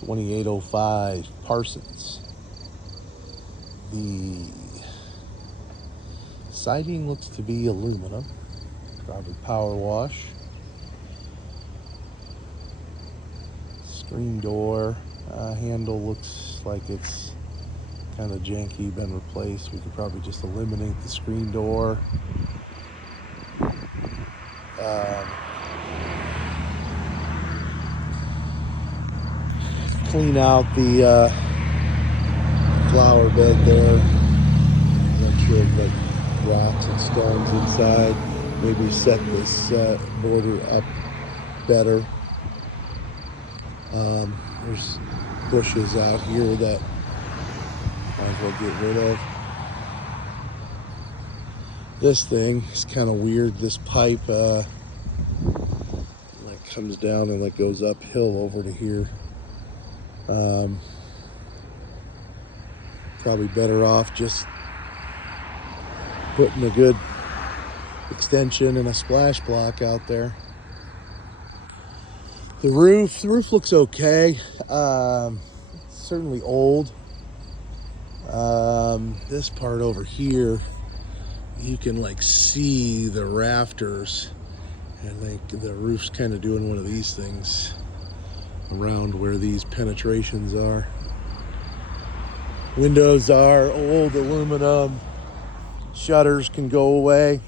2805 Parsons. The siding looks to be aluminum, probably power wash. Screen door handle looks like it's kind of janky, been replaced. We could probably just eliminate the screen door. Clean out the flower bed there. Make sure like rocks and stones inside. Maybe set this border up better. There's bushes out here that might as well get rid of. This thing is kind of weird. This pipe like comes down and like goes uphill over to here. Probably better off just putting a good extension and a splash block out there. The roof looks okay. Certainly old. This part over here, you can like see the rafters, and like the roof's kind of doing one of these things around where these penetrations are. Windows are old aluminum. Shutters can go away.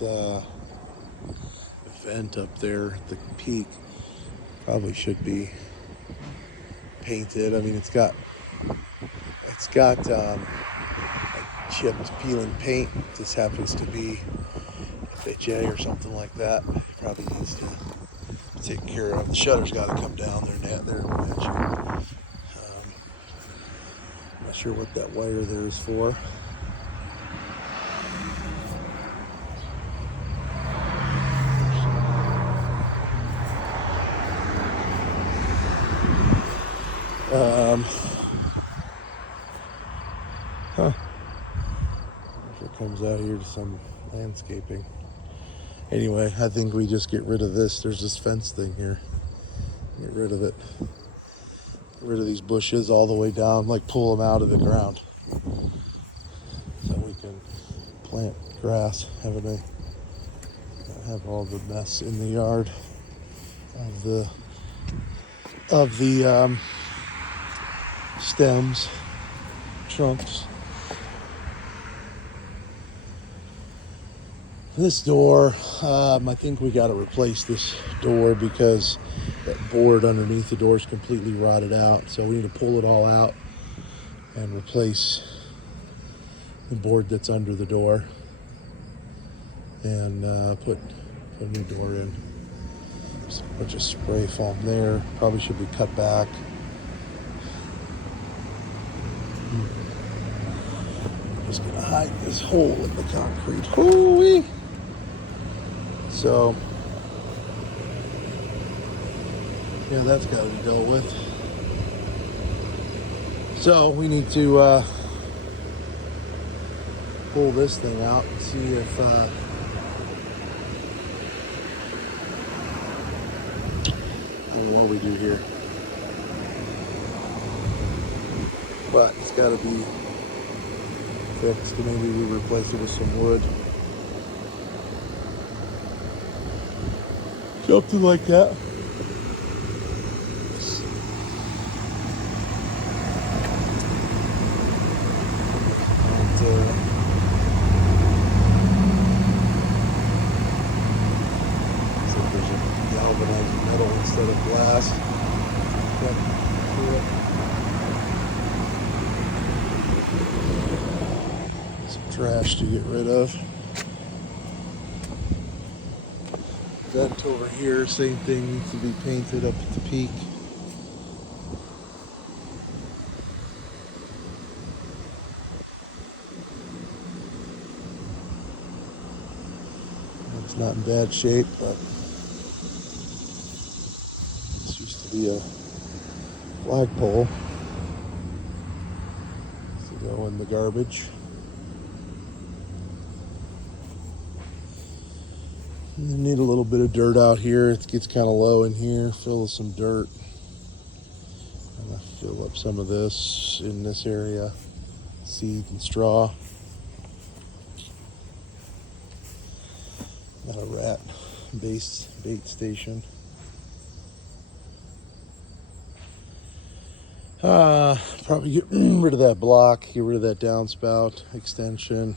That vent up there at the peak probably should be painted. I mean, it's got like chipped peeling paint. This happens to be FHA or something like that. Probably needs to take care of. The shutter's got to come down. They're matching. Not sure what that wire there is for. If it comes out here to some landscaping. Anyway, I think we just get rid of this. There's this fence thing here. Get rid of it. Get rid of these bushes all the way down, like pull them out of the ground. So we can plant grass, have all the mess in the yard of the stems, trunks. This door, I think we got to replace this door because that board underneath the door is completely rotted out. So we need to pull it all out and replace the board that's under the door and put a new door in. There's a bunch of spray foam there. Probably should be cut back. I'm just gonna hide this hole in the concrete. Hoo-wee! So, yeah, that's got to be dealt with. So we need to pull this thing out and see if I don't know what we do here. But it's got to be fixed. Maybe we replace it with some wood. Something like that. And, so there's a galvanized metal instead of glass. Some trash to get rid of. Vent over here, same thing, needs to be painted up at the peak. It's not in bad shape, but this used to be a flagpole. So go in the garbage. You need a little bit of dirt out here. It gets kind of low in here. Fill with some dirt. I'm gonna fill up some of this in this area. Seed and straw. Got a rat bait station. Probably get rid of that block, get rid of that downspout extension.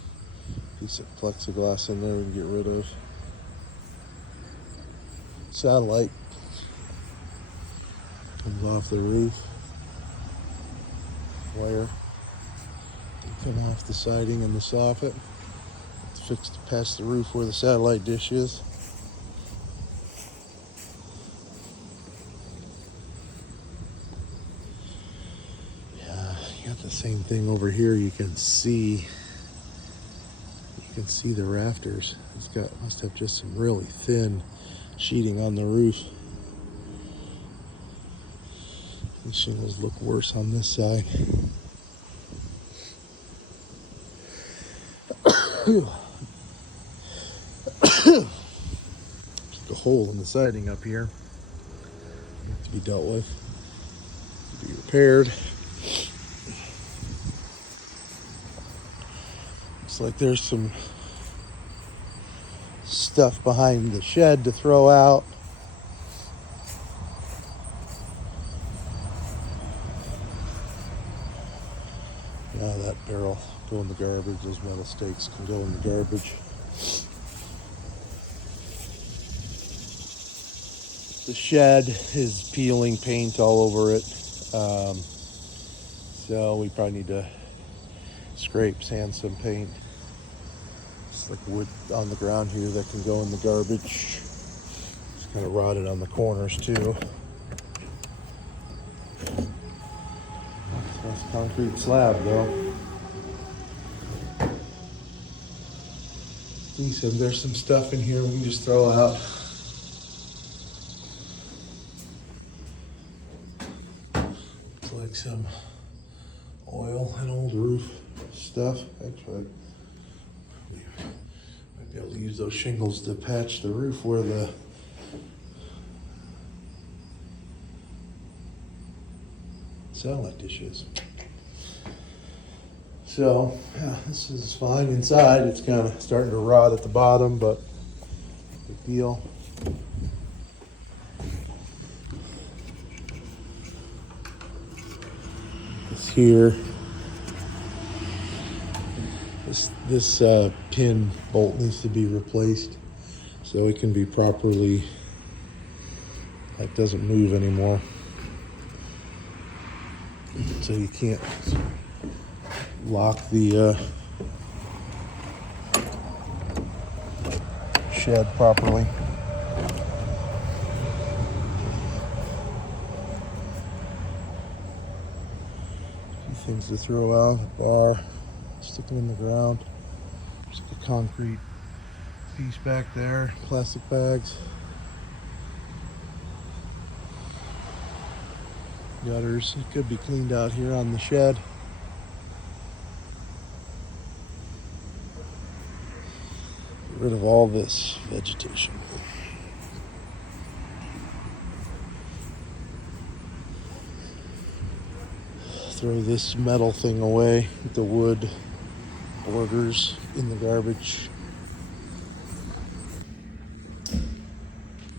Piece of plexiglass in there we can get rid of. Satellite comes off the roof. Wire come off the siding and the soffit. It's fixed past the roof where the satellite dish is. Yeah, you got the same thing over here. You can see the rafters. Must have just some really thin sheeting on the roof. The shingles look worse on this side. A hole in the siding up here. Have to be dealt with. To be repaired. Looks like there's some stuff behind the shed to throw out. Yeah, that barrel go in the garbage. Those metal stakes can go in the garbage. The shed is peeling paint all over it. So we probably need to sand some paint. It's like wood on the ground here that can go in the garbage. It's kind of rotted on the corners too. That's a concrete slab though. Decent. There's some stuff in here we can just throw out. It's like some oil and old roof stuff. Actually, might be able to use those shingles to patch the roof where the satellite dish is. So, yeah, this is fine inside. It's kind of starting to rot at the bottom, but big deal. This here, this pin bolt needs to be replaced so it can be properly, like, doesn't move anymore. So you can't lock the shed properly. A few things to throw out. A bar, stick them in the ground. Just a concrete piece back there. Plastic bags. Gutters. It could be cleaned out here on the shed. Get rid of all this vegetation. Throw this metal thing away with the wood borders in the garbage.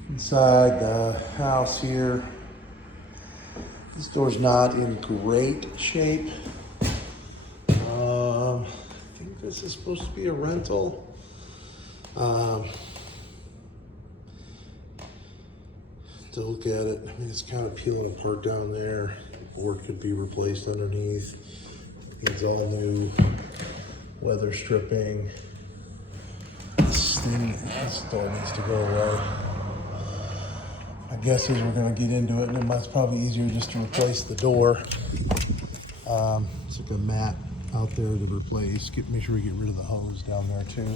Inside the house here, this door's not in great shape. I think this is supposed to be a rental. To look at it, I mean, it's kind of peeling apart down there. The board could be replaced underneath. It's all new weather stripping. This door needs to go away. My guess is we're going to get into it, and it's probably easier just to replace the door. It's like a mat out there to replace. Make sure we get rid of the hose down there too.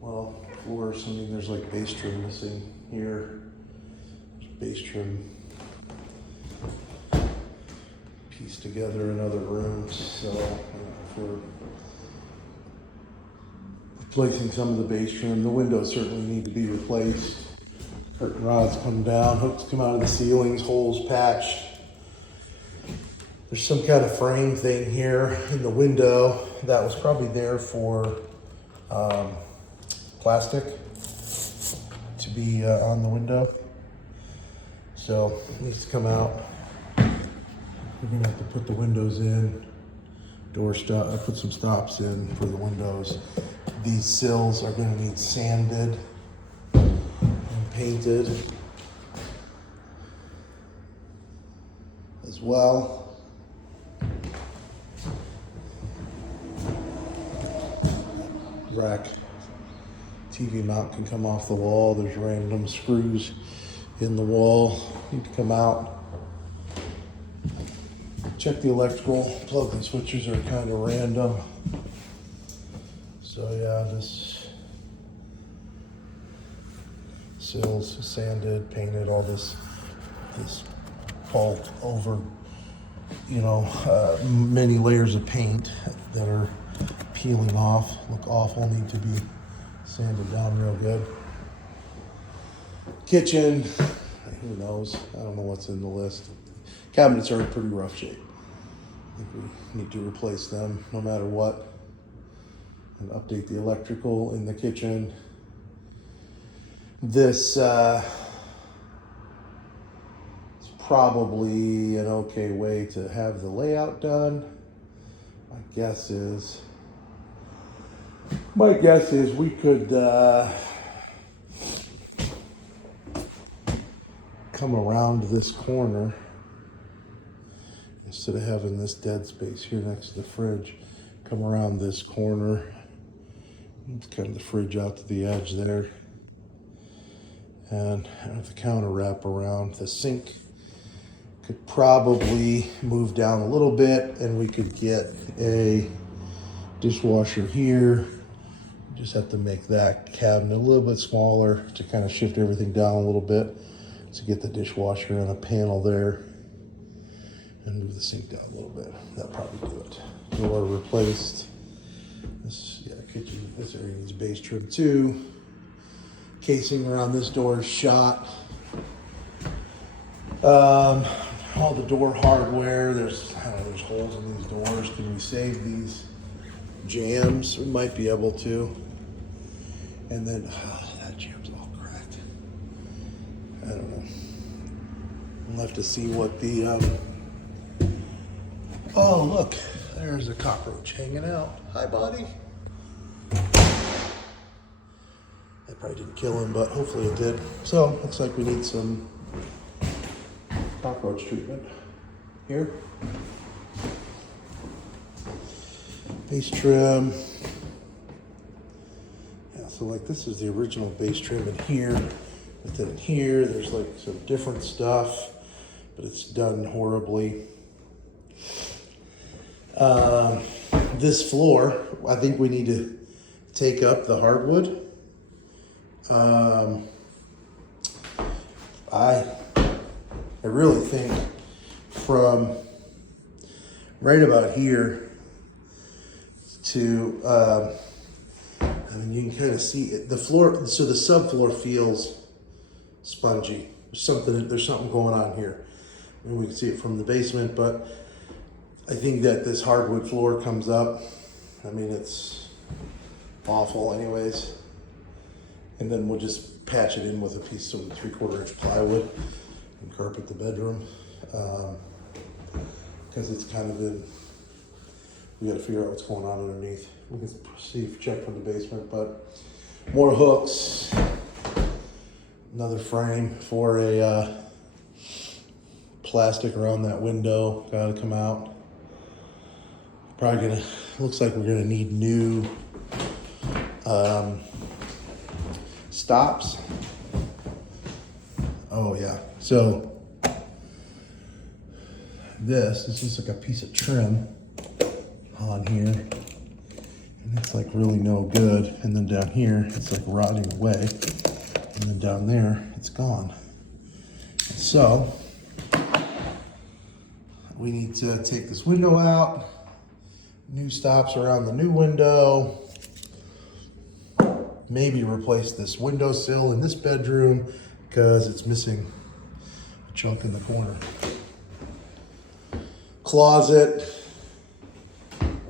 Well, floors, I mean, there's like base trim missing here. There's base trim piece together in other rooms. So if we're replacing some of the base trim, the windows certainly need to be replaced. Curtain rods come down, hooks come out of the ceilings, holes patched. There's some kind of frame thing here in the window that was probably there for plastic to be on the window. So it needs to come out. We're gonna have to put the windows in, I put some stops in for the windows. These sills are gonna need sanded and painted as well. Rack TV mount can come off the wall. There's random screws in the wall need to come out. Check the electrical. Plug and switches are kind of random. So yeah, this sills sanded, painted, all this vault over, you know, many layers of paint that are peeling off, look awful, need to be sanded down real good. Kitchen, who knows? I don't know what's in the list. Cabinets are in pretty rough shape. I think we need to replace them no matter what. And update the electrical in the kitchen. This is probably an okay way to have the layout done. My guess is we could come around this corner instead of having this dead space here next to the fridge. Come around this corner. It's kind of the fridge out to the edge there. And have the counter wrap around. The sink could probably move down a little bit and we could get a dishwasher here. Just have to make that cabinet a little bit smaller to kind of shift everything down a little bit to get the dishwasher and a panel there and move the sink down a little bit. That'll probably do it. Door replaced. This kitchen, this area needs base trim too. Casing around this door is shot. All the door hardware, there's holes in these doors. Can we save these jambs? We might be able to. And then, that jamb's all cracked. I don't know. We'll have to see what the, oh look, there's a cockroach hanging out. Hi, buddy. That probably didn't kill him, but hopefully it did. So, looks like we need some cockroach treatment here. Base trim. Yeah, so like this is the original base trim in here. But then in here, there's like some different stuff, but it's done horribly. This floor, I think we need to take up the hardwood. I really think from right about here to, I mean, you can kind of see it. The floor, so the subfloor feels spongy. There's something going on here. I mean, we can see it from the basement, but I think that this hardwood floor comes up. I mean, it's awful anyways. And then we'll just patch it in with a piece of 3/4 inch plywood and carpet the bedroom. Because it's kind of in, we gotta figure out what's going on underneath. We can check from the basement, but more hooks, another frame for a plastic around that window, gotta come out. Probably gonna, looks like we're gonna need new stops. Oh yeah, so this is like a piece of trim on here, and it's like really no good. And then down here, it's like rotting away, and then down there, it's gone. So We need to take this window out. New stops around the new window. Maybe replace this windowsill in this bedroom because it's missing a chunk in the corner. Closet.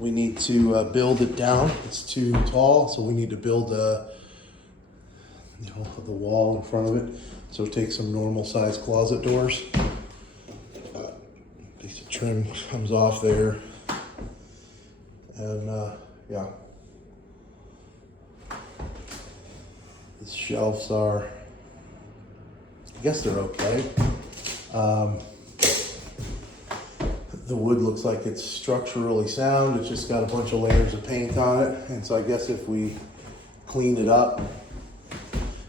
We need to build it down. It's too tall, so we need to build the wall in front of it. So take some normal size closet doors. Piece of trim comes off there. And yeah. These shelves are, I guess they're okay. The wood looks like it's structurally sound. It's just got a bunch of layers of paint on it. And so I guess if we clean it up,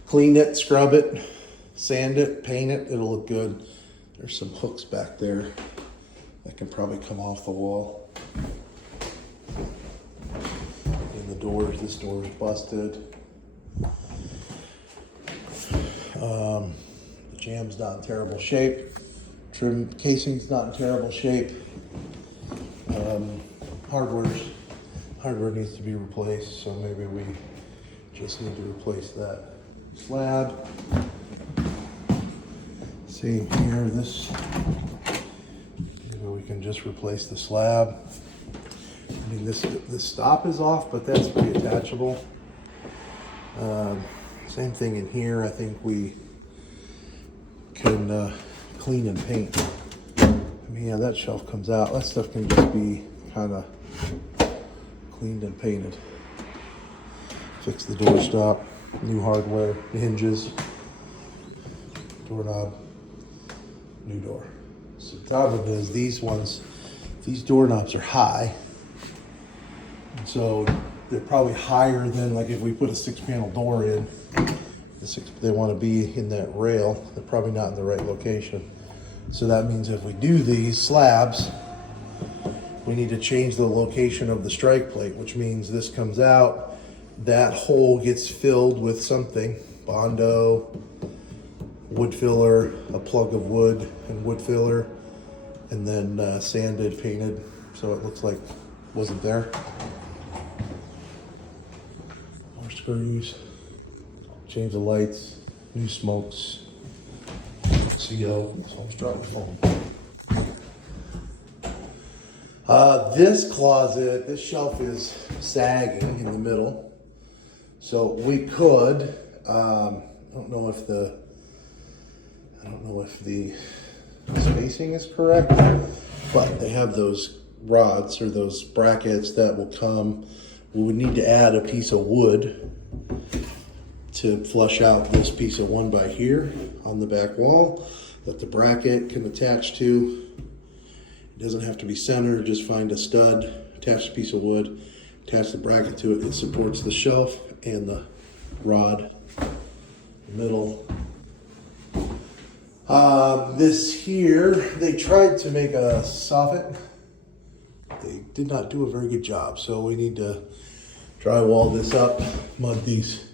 clean it, scrub it, sand it, paint it, it'll look good. There's some hooks back there that can probably come off the wall. And the doors, this door is busted. The jam's not in terrible shape. Trim casing's not in terrible shape. Hardware needs to be replaced, so maybe we just need to replace that slab. Same here, maybe we can just replace the slab. I mean, this stop is off, but that's reattachable. Same thing in here. I think we can clean and paint. I mean, yeah, that shelf comes out. That stuff can just be kind of cleaned and painted. Fix the door stop, new hardware, hinges, doorknob, new door. So the problem is these doorknobs are high. And so they're probably higher than, like, if we put a 6-panel door in, they want to be in that rail. They're probably not in the right location. So that means if we do these slabs, we need to change the location of the strike plate, which means this comes out, that hole gets filled with something, Bondo, wood filler, a plug of wood and wood filler, and then sanded, painted, so it looks like it wasn't there. More screws, change the lights, new smokes, CO, so I'm starting phone. This closet, this shelf is sagging in the middle. So we could, I don't know if the spacing is correct, but they have those rods or those brackets that will come. We would need to add a piece of wood to flush out this piece of 1 by here on the back wall that the bracket can attach to. It doesn't have to be centered, just find a stud, attach a piece of wood, attach the bracket to it. It supports the shelf and the rod, the middle. This here, they tried to make a soffit. They did not do a very good job, so we need to drywall this up, mud these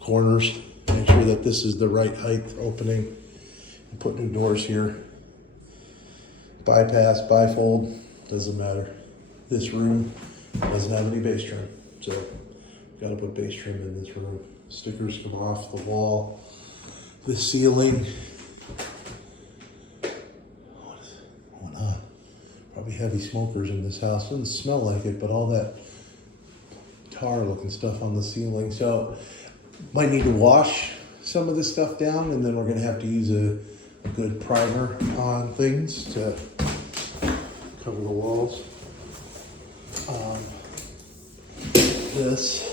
corners, make sure that this is the right height opening, and put new doors here. Bypass, bifold, doesn't matter. This room doesn't have any base trim, so gotta put base trim in this room. Stickers come off the wall. The ceiling, what is going on? Probably heavy smokers in this house. Doesn't smell like it, but all that tar looking stuff on the ceiling. So might need to wash some of this stuff down, and then we're gonna have to use a good primer on things to cover the walls. This,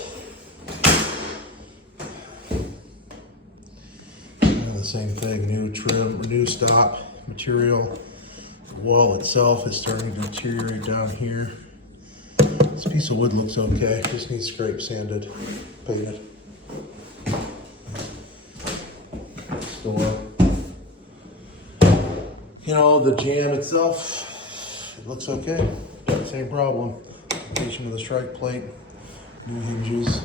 the same thing, new trim, new stop material. The wall itself is starting to deteriorate down here. This piece of wood looks okay, just needs scraped, sanded, painted. This door. You know, the jamb itself, it looks okay. Got the same problem. Location of the strike plate, new hinges.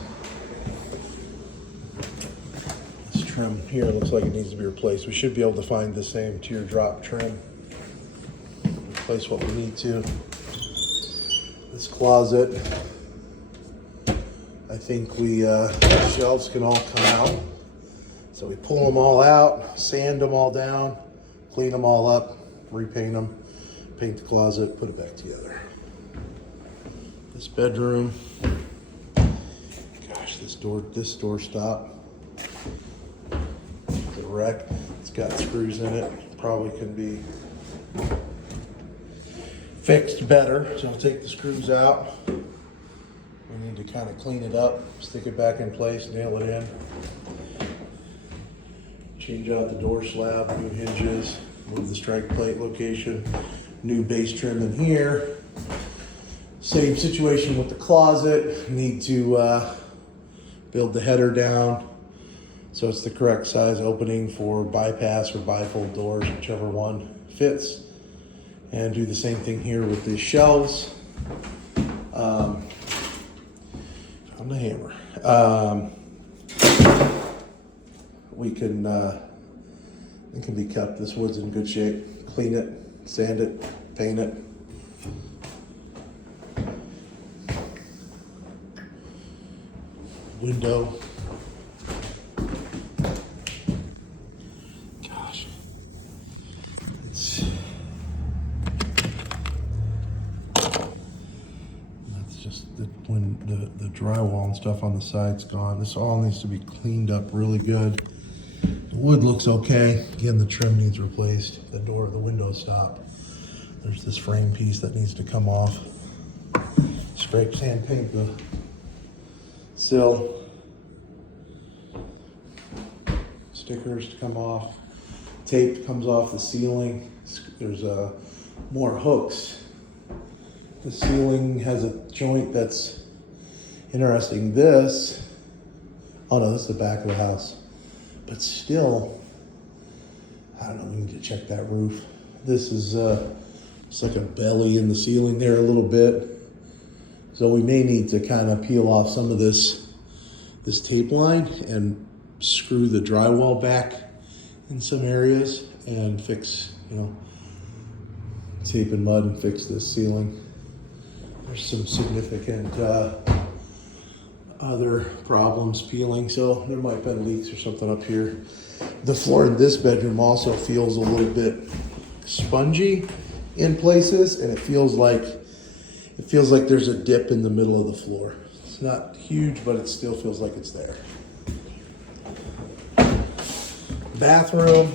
This trim here looks like it needs to be replaced. We should be able to find the same teardrop trim. replace what we need to. This closet, I think the shelves can all come out. So we pull them all out, sand them all down, clean them all up, repaint them, paint the closet, put it back together. This bedroom, gosh, this door stop is a wreck. It's got screws in it, probably can be fixed better. So I'll take the screws out. We need to kind of clean it up, stick it back in place, nail it in. Change out the door slab, new hinges, move the strike plate location, new base trim in here. Same situation with the closet. Need to build the header down so it's the correct size opening for bypass or bifold doors, whichever one fits. And do the same thing here with the shelves. Found the hammer. It can be kept. This wood's in good shape. Clean it, sand it, paint it. Window. Gosh. That's just when the drywall and stuff on the side's gone. This all needs to be cleaned up really good. The wood looks okay. Again, the trim needs replaced. The window stop. There's this frame piece that needs to come off. Scrape, sand, paint the sill. Stickers to come off. Tape comes off the ceiling. There's more hooks. The ceiling has a joint that's interesting. Oh no, this is the back of the house. But still, I don't know, we need to check that roof. This is it's like a belly in the ceiling there a little bit. So we may need to kind of peel off some of this tape line and screw the drywall back in some areas and fix, tape and mud and fix this ceiling. There's some significant other problems peeling, so there might have been leaks or something up here. The floor in this bedroom also feels a little bit spongy in places, and it feels like there's a dip in the middle of the floor. It's not huge, but it still feels like it's there. Bathroom,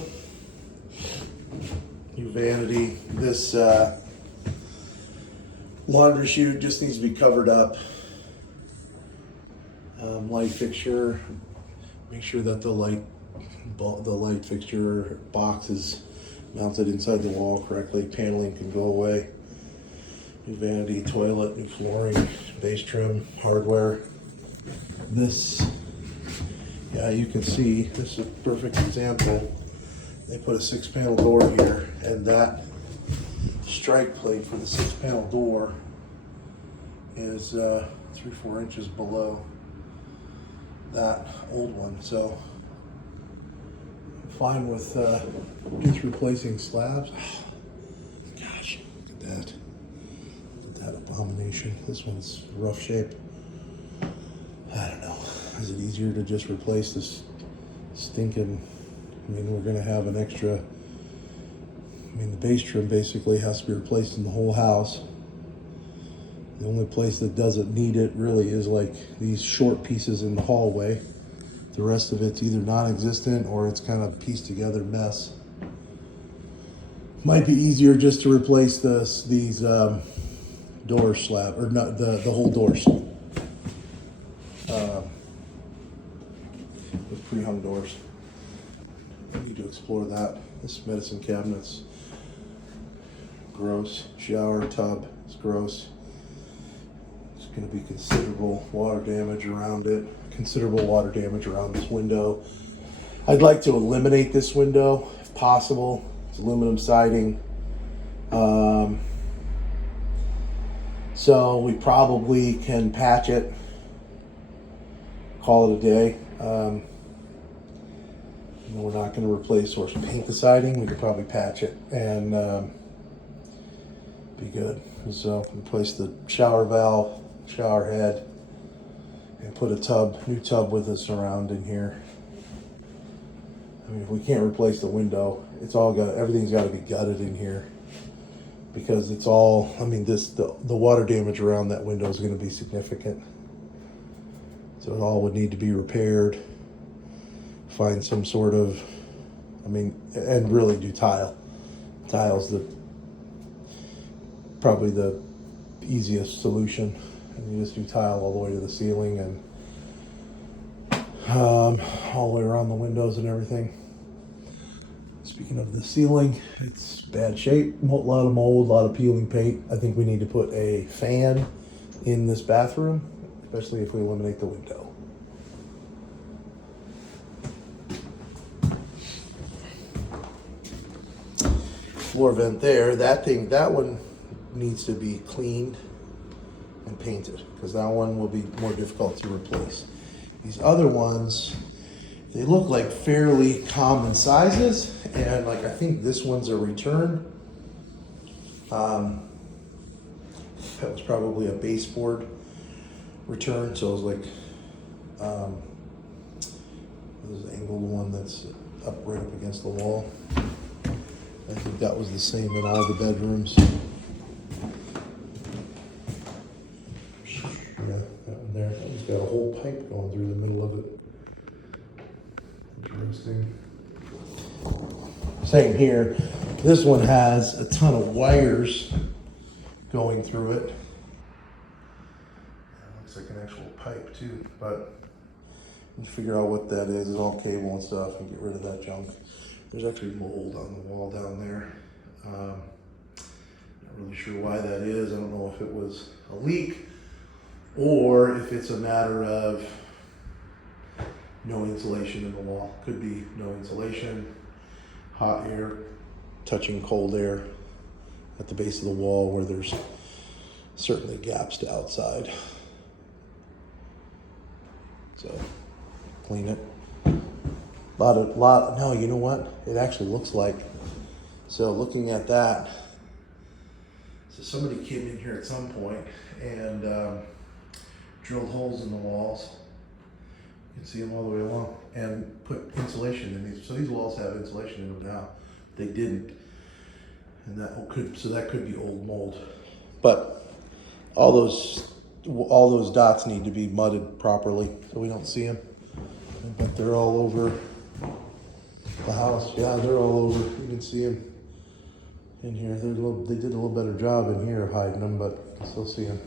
new vanity. This laundry chute just needs to be covered up. Light fixture, make sure that the light fixture box is mounted inside the wall correctly. Paneling can go away. New vanity, toilet, new flooring, base trim, hardware. This, yeah, you can see, this is a perfect example. They put a 6-panel door here, and that strike plate for the 6-panel door is 3-4 inches below that old one. So I'm fine with just replacing slabs. Gosh, look at that. Look at that abomination. This one's rough shape. I don't know. Is it easier to just replace this stinking, we're gonna have an extra, the base trim basically has to be replaced in the whole house. The only place that doesn't need it really is like these short pieces in the hallway. The rest of it's either non-existent or it's kind of pieced together mess. Might be easier just to replace these door slab, or not the whole doors. With pre-hung doors. I need to explore that. This medicine cabinet's gross. Shower tub is gross. Going to be considerable water damage around it. Considerable water damage around this window. I'd like to eliminate this window if possible. It's aluminum siding. So we probably can patch it, call it a day. We're not going to replace or paint the siding. We could probably patch it and be good. So replace the shower valve, shower head, and put a new tub with a surround in here. I mean, if we can't replace the window, everything's got to be gutted in here, because it's all, I mean, the water damage around that window is going to be significant. So it all would need to be repaired. Find some sort of, I mean, and really do tile. Tile's probably the easiest solution. And you just do tile all the way to the ceiling and all the way around the windows and everything. Speaking of the ceiling, it's bad shape, a lot of mold, a lot of peeling paint. I think we need to put a fan in this bathroom, especially if we eliminate the window. Floor vent there, that one needs to be cleaned and painted, because that one will be more difficult to replace. These other ones, they look like fairly common sizes, and like I think this one's a return. That was probably a baseboard return, so it was like this is angled one that's right up against the wall. I think that was the same in all the bedrooms. Yeah, that one there. That one's got a whole pipe going through the middle of it. Interesting. Same here. This one has a ton of wires going through it. Looks like an actual pipe too, but we'll figure out what that is. It's all cable and stuff, and get rid of that junk. There's actually mold on the wall down there. Not really sure why that is. I don't know if it was a leak or if it's a matter of no insulation in the wall. Could be no insulation, hot air touching cold air at the base of the wall where there's certainly gaps to outside. So clean it. No, you know what? It actually looks like, so looking at that, so somebody came in here at some point and drilled holes in the walls. You can see them all the way along, and put insulation in these. So these walls have insulation in them now. They didn't, and that could be old mold. But all those dots need to be mudded properly so we don't see them. But they're all over the house. Yeah, they're all over. You can see them in here. They did a little better job in here hiding them, but you can still see them.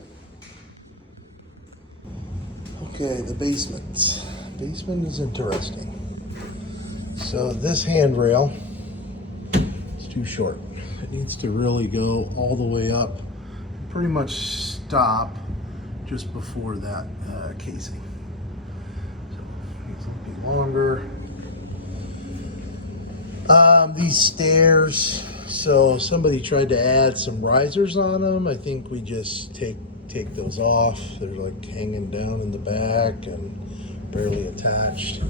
Okay, the basement. Basement is interesting. So this handrail is too short. It needs to really go all the way up, pretty much stop just before that casing. So it needs to be longer. These stairs, so somebody tried to add some risers on them. I think we just take those off. They're like hanging down in the back and barely attached.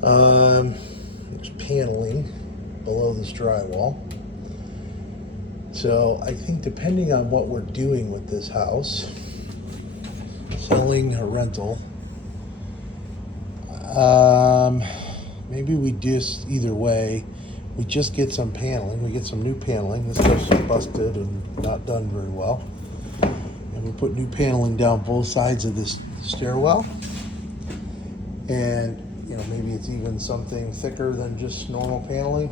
There's paneling below this drywall. So I think depending on what we're doing with this house, selling a rental, maybe we just, either way, we just get some paneling. We get some new paneling. This stuff's busted and not done very well. And we put new paneling down both sides of this stairwell. And, you know, maybe it's even something thicker than just normal paneling.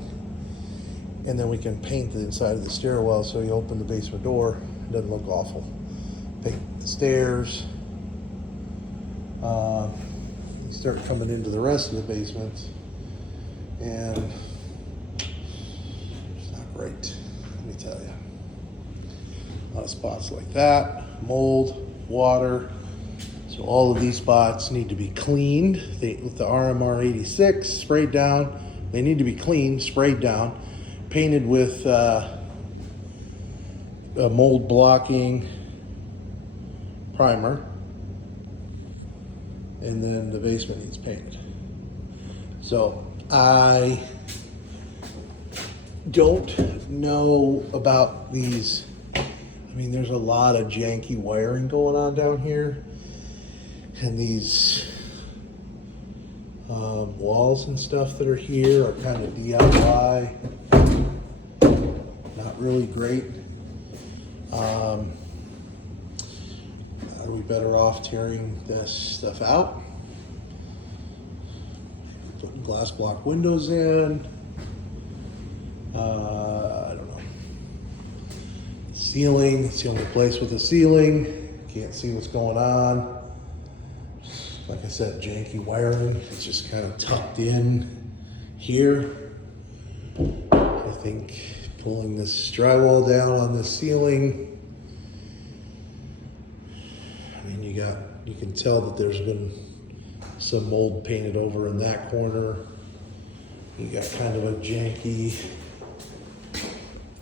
And then we can paint the inside of the stairwell so you open the basement door, it doesn't look awful. Paint the stairs. You start coming into the rest of the basement, and it's not great, let me tell you. A lot of spots like that, mold, water. So all of these spots need to be cleaned. With the RMR 86 sprayed down, they need to be cleaned, sprayed down, painted with a mold blocking primer, and then the basement needs painted. So I don't know about these I mean, there's a lot of janky wiring going on down here. And these walls and stuff that are here are kind of DIY. Not really great. Are we better off tearing this stuff out? Putting glass block windows in? I don't know. Ceiling, it's the only place with a ceiling. Can't see what's going on. Like I said, janky wiring. It's just kind of tucked in here. I think pulling this drywall down on the ceiling. I mean, you can tell that there's been some mold painted over in that corner. You got kind of a janky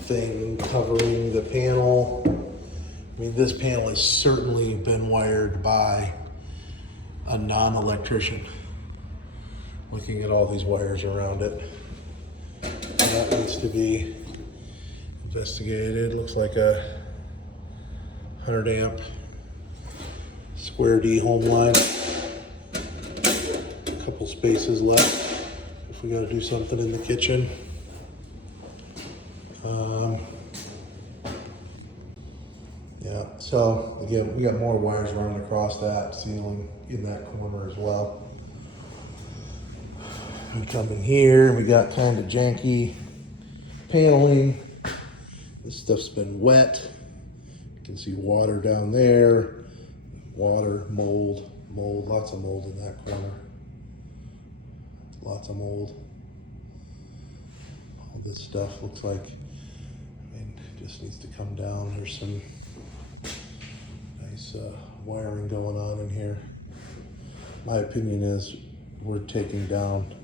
thing covering the panel. I mean, this panel has certainly been wired by a non-electrician. Looking at all these wires around it. That needs to be investigated. Looks like a 100 amp square D home line. A couple spaces left if we got to do something in the kitchen. Yeah, so again, we got more wires running across that ceiling in that corner as well. We come in here, we got kind of janky paneling. This stuff's been wet. You can see water down there. Water, mold, lots of mold in that corner. Lots of mold. All this stuff looks like, I mean, it just needs to come down. There's some nice wiring going on in here. My opinion is we're taking down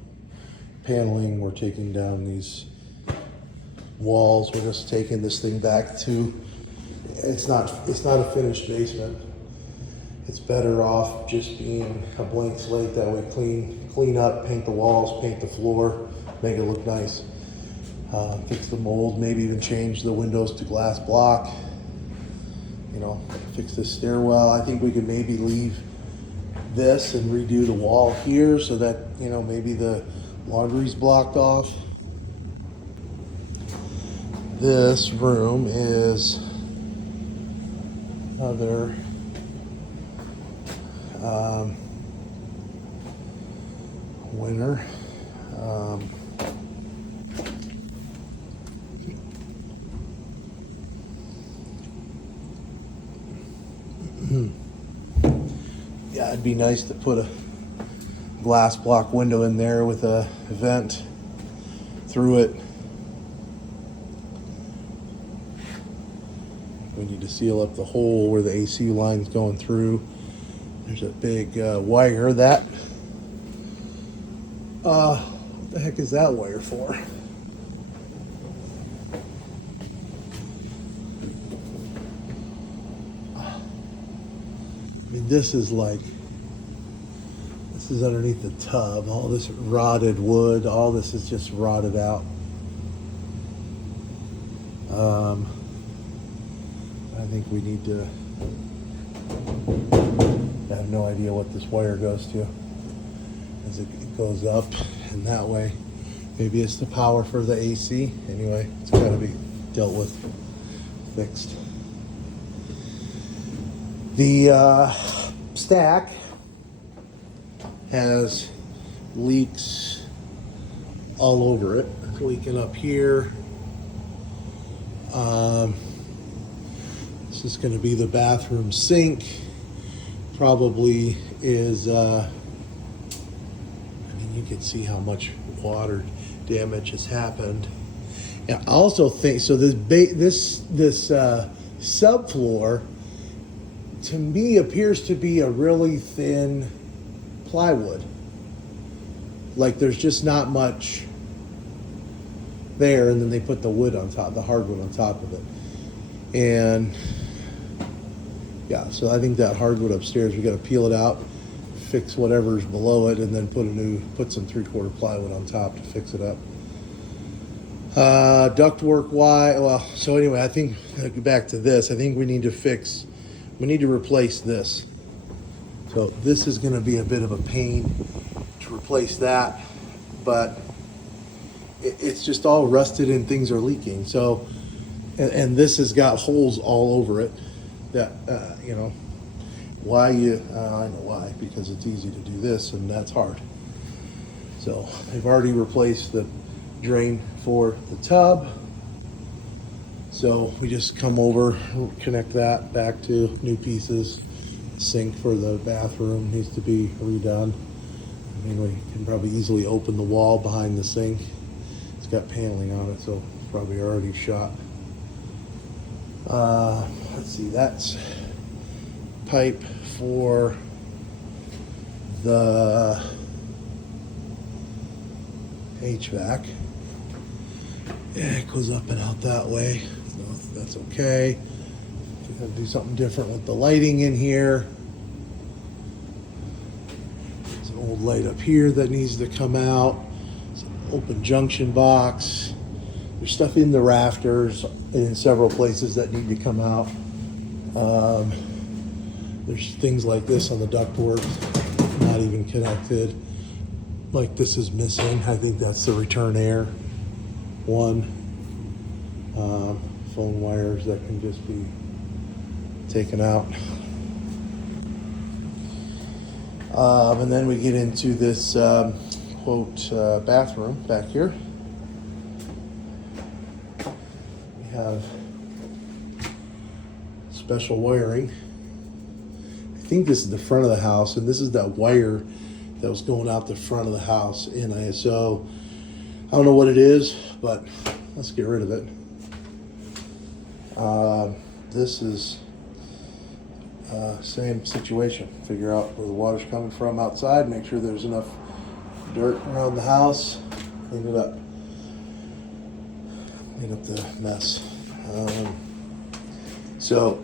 paneling, we're taking down these walls, we're just taking this thing back to, it's not a finished basement. It's better off just being a blank slate. That way clean up, paint the walls, paint the floor, make it look nice. Fix the mold, maybe even change the windows to glass block. You know, fix this stairwell. I think we could maybe leave this and redo the wall here so that, you know, maybe the laundry's blocked off. This room is another winter. Yeah, it'd be nice to put a glass block window in there with a vent through it. We need to seal up the hole where the AC line's going through. There's a big wire that, what the heck is that wire for? I mean, this is underneath the tub. All this rotted wood, all this is just rotted out. I think we need to, I have no idea what this wire goes to as it goes up, and that way maybe it's the power for the AC. Anyway, it's got to be dealt with, fixed. The stack has leaks all over it. It's leaking up here. This is going to be the bathroom sink. Probably is, I mean, you can see how much water damage has happened. And I also think, so this subfloor, to me, appears to be a really thin plywood. Like there's just not much there, and then they put the wood on top, the hardwood on top of it. And yeah, so I think that hardwood upstairs, we got to peel it out, fix whatever's below it, and then put some 3/4 plywood on top to fix it up. Ductwork wise, well, so anyway, I think, back to this, I think we need to replace this. So this is gonna be a bit of a pain to replace that, but it's just all rusted and things are leaking. So, and this has got holes all over it that, why I know why, because it's easy to do this and that's hard. So I've already replaced the drain for the tub. So we just come over, connect that back to new pieces. The sink for the bathroom needs to be redone. I mean, we can probably easily open the wall behind the sink. It's got paneling on it, so it's probably already shot. Let's see, that's pipe for the HVAC. Yeah, it goes up and out that way, so that's okay. We're gonna do something different with the lighting in here. There's an old light up here that needs to come out. It's an open junction box. There's stuff in the rafters in several places that need to come out. There's things like this on the ductwork, not even connected. Like this is missing. I think that's the return air one. Phone wires that can just be taken out. And then we get into this quote bathroom back here. We have special wiring. I think this is the front of the house, and this is that wire that was going out the front of the house in ISO. I don't know what it is, but let's get rid of it. This is same situation. Figure out where the water's coming from outside, make sure there's enough dirt around the house, clean it up. Clean up the mess. So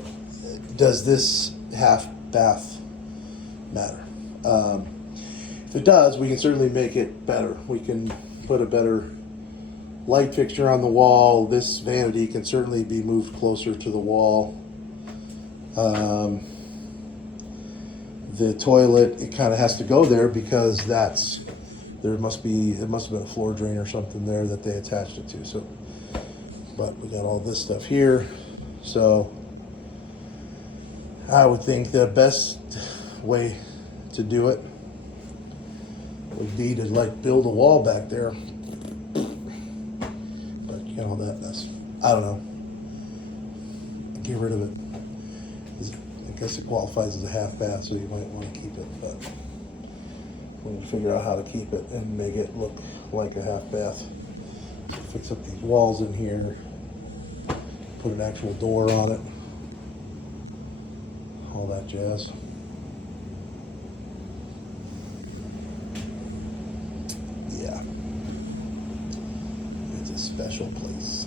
does this half bath matter? If it does, we can certainly make it better. We can put a better light fixture on the wall. This vanity can certainly be moved closer to the wall. The toilet, it kind of has to go there because there must have been a floor drain or something there that they attached it to. So, but we got all this stuff here. So I would think the best way to do it would be to like build a wall back there. But that's, I don't know. Get rid of it. I guess it qualifies as a half bath, so you might want to keep it, but we need to figure out how to keep it and make it look like a half bath. Fix up these walls in here, put an actual door on it, all that jazz. Yeah, it's a special place.